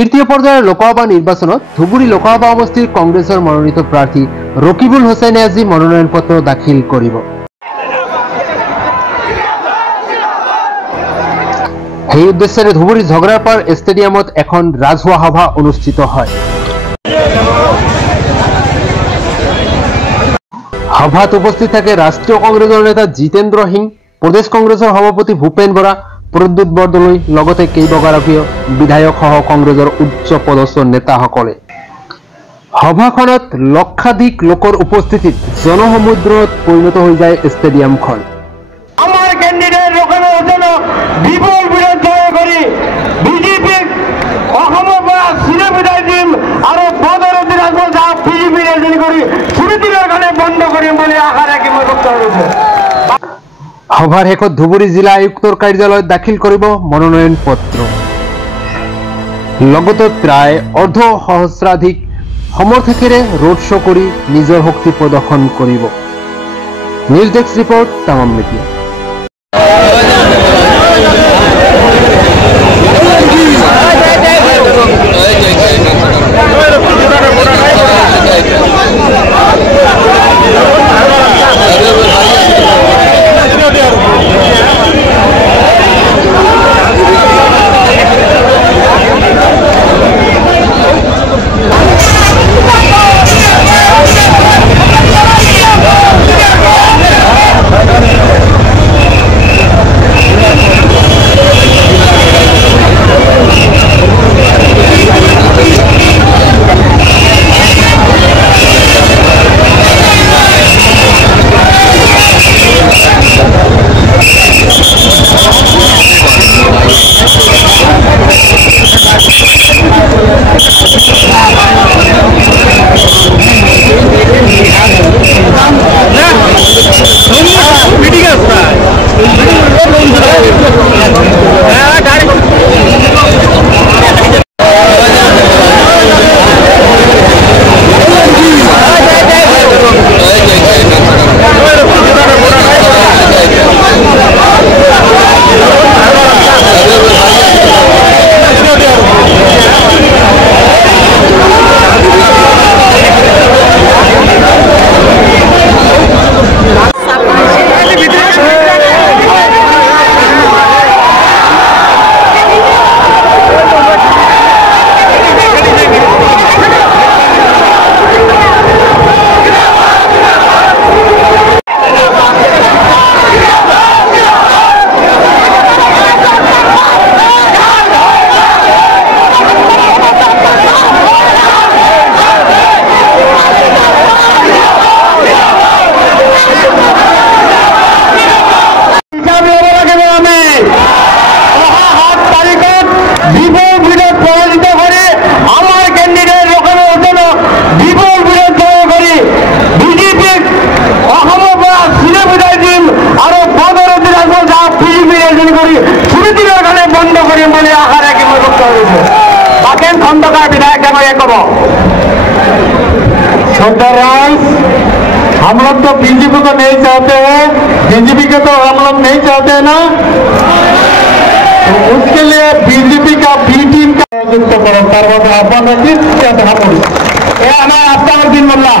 তৃতীয় পৰ্যায়েৰ লোকসভা নিৰ্বাচনত ধুবুৰী লোকসভা সমষ্টিৰ কংগ্ৰেছৰ মনোনীত প্ৰাৰ্থী ৰকিবুল হুছেইনে আজি মনোনয়ন পত্ৰ দাখিল কৰিব। সেই উদ্দেশ্যেৰে ধুবুৰী ঝগড়াপাৰ ষ্টেডিয়ামত এখন ৰাজহুৱা সভা অনুষ্ঠিত হয়। সভাত উপস্থিত থাকে ৰাষ্ট্ৰীয় কংগ্ৰেছৰ নেতা জিতেন্দ্ৰ সিং, প্ৰদেশ কংগ্ৰেছৰ সভাপতি ভূপেন বৰা, প্ৰদ্যুৎ বৰদলৈ, লগতে কেইবাগৰাকীও বিধায়ক সহ কংগ্ৰেছৰ উচ্চ পদস্থ নেতাসকলে। সভাখনত লক্ষাধিক লোকৰ উপস্থিতিত জনসমুদ্ৰত পৰিণত হৈ যায় ষ্টেডিয়ামখন। আমাৰ ক্যান্ডিডেট ৰকম জন্য বিপুল বিৰোধ জয় কৰি বিজেপি অসমৰ পৰা চিনে বিদায় দিম আৰু বদৰৰ দিনাখন যাওঁ বিজেপি ৰেজনি কৰি সুবিধাৰ কাৰণে বন্ধ কৰিম বুলি আশা ৰাখি মই বক্তব্য দিছোঁ। সভাৰ শেষত ধুবুৰী জিলা আয়ুক্তৰ কাৰ্যালয়ত দাখিল কৰিব মনোনয়ন পত্ৰ। লগতে প্ৰায় অৰ্ধ সহস্ৰাধিক সমৰ্থকেৰে ৰোড শ্ব' কৰি নিজৰ শক্তি প্ৰদৰ্শন কৰিব। নিউজ ডেস্ক ৰিপৰ্ট তামাম মিডিয়া। हम लोग तो बीजेपी को नहीं चाहते हैं, बीजेपी को तो हम लोग नहीं चाहते हैं ना, तो उसके लिए बीजेपी का बी टीम का आयोजित करो अपन हमारे दिन बोला